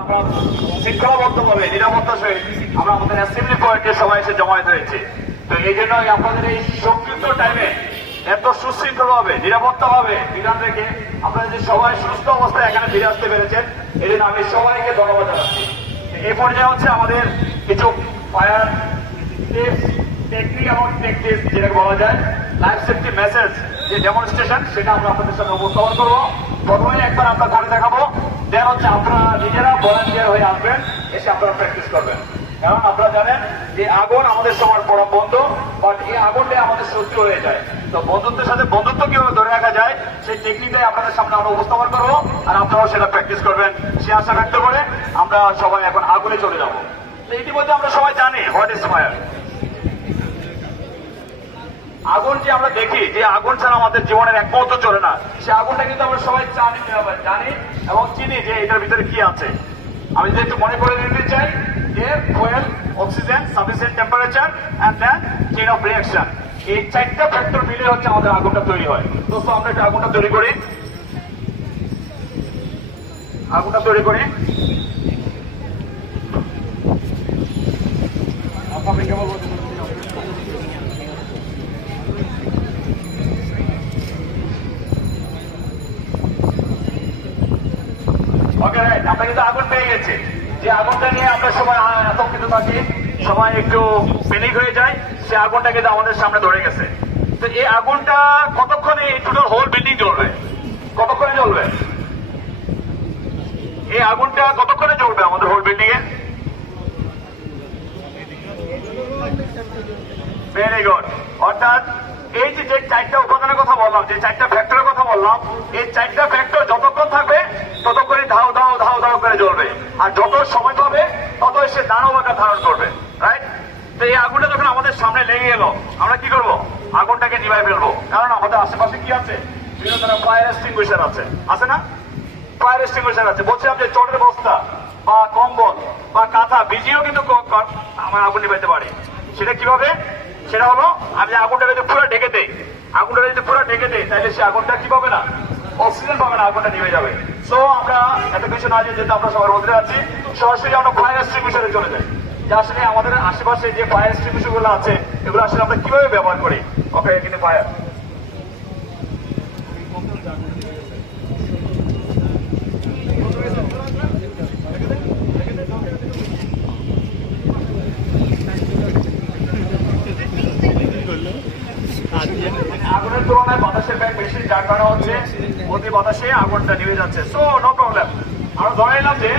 আমরা শৃঙ্খলাবদ্ধভাবে নিরাপত্তার সহিত আমরা আমাদের অ্যাসেম্বলি পয়েন্টে সবাই এসে জমায়েত হয়েছে। তো এই জন্য আপনাদের এই সংক্ষিপ্ত টাইমে এত সুশৃঙ্খলভাবে নিরাপত্তাভাবে বিধান রেখে আপনারা যে সবাই সুস্থ অবস্থায় এখানে ফিরে আসতে পেরেছেন, এই জন্য আমি সবাইকে ধন্যবাদ জানাচ্ছি। এই পর্যায়ে হচ্ছে আমাদের কিছু ফায়ার টিপস, টেকনিক এবং টেকটিক্স যেটাকে বলা যায় লাইফ সেফটি মেসেজ যে ডেমনস্ট্রেশন, সেটা আমরা আপনাদের সামনে উপস্থাপন করবো। প্রথমে একবার আমরা করে দেখাবো, দেন হচ্ছে আপনারা নিজেরা ভলান্টিয়ার হয়ে আসবেন, এসে আপনারা প্র্যাকটিস করবেন। কারণ আপনারা জানেন যে আগুন আমাদের সবার পরম বন্ধু, বাট এই আগুনটাই আমাদের শত্রু হয়ে যায়। তো বন্ধুত্বের সাথে বন্ধুত্ব কিভাবে ধরে রাখা যায় সেই টেকনিকটাই আপনাদের সামনে আমরা উপস্থাপন করবো, আর আপনারাও সেটা প্র্যাকটিস করবেন। সে আশা ব্যক্ত করে আমরা সবাই এখন আগুনে চলে যাবো। তো ইতিমধ্যে আমরা সবাই জানি হোয়াট ইজ ফায়ার। আগুন যে আমরা দেখি যে আগুন ছাড়া আমাদের জীবনের এক মুহূর্ত চলে না, সে আগুনটা কিন্তু আমরা সবাই জানি এবং চিনি যে এটার ভিতরে কি আছে। আমি যদি একটু মনে করে দিতে চাই যে fuel, oxygen, sufficient temperature and then chain of reaction, এই চারটা ফ্যাক্টর মিলে হচ্ছে আমাদের আগুনটা তৈরি হয়। দোস্ত আমরা একটা আগুনটা তৈরি করি, আগুনটা তৈরি করি। আপনি কেমন বলছেন? ওকে রাইট, আমরা কিন্তু আগুন পেয়ে গেছি। যে আগুনটা নিয়ে আমরা সবাই আতঙ্কিত থাকি, সবাই একটু প্যানিক হয়ে যায়, সে আগুনটা কিন্তু আমাদের সামনে ধরে গেছে। তো এই আগুনটা কতক্ষণে এই টোটাল হোল বিল্ডিং জ্বলবে? কতক্ষণে জ্বলবে এই আগুনটা? কতক্ষণে জ্বলবে আমাদের হোল বিল্ডিং এ? Very good. অর্থাৎ এই যে চারটা উপাদানের কথা বললাম, যে চারটা ফ্যাক্টরের কথা বললাম, এই চারটা ফ্যাক্টর যতক্ষণ থাকবে ততক্ষণই ধাও ধাও ধাও ধাও করে জ্বলবে, আর যত সময় পাবে ততই সে দানব আকার ধারণ করবে। রাইট? তো এই আগুনটা যখন আমাদের সামনে লেগে গেল, আমরা কি করবো? আগুনটাকে নিভাই ফেলবো। কারণ আমাদের আশেপাশে কি আছে? বিভিন্ন ধরনের ফায়ার এক্সটিংগুইশার আছে না? ফায়ার এক্সটিংগুইশার আছে। বলছিলাম যে চটের বস্তা বা কম্বল বা কাঁথা ভিজিয়েও কিন্তু আমার আগুন নিভাইতে পারি। সেটা কিভাবে? সেটা হলো আমি আগুনটা যদি পুরো ঢেকে দেই, তাহলে সে আগুনটা কি পাবে না? অক্সিজেন পাবে না, আগুনটা নিভে যাবে। সো আমরা এত কিছু না যেহেতু আমরা সবার মধ্যে আছি, সরাসরি আমরা ফায়ার এক্সটিংগুইশারে চলে যাই। যে আসলে আমাদের আশেপাশে যে ফায়ার এক্সটিংগুইশার গুলো আছে, এগুলো আসলে আমরা কিভাবে ব্যবহার করি। ওকে, কিন্তু ফায়ার আগুনের তুলনায় বাতাসের ব্যাগ বেশি, যার কারণে হচ্ছে অতি বাতাসে আগুনটা নিভে যাচ্ছে। So no problem. আমরা ধরে নিলাম যে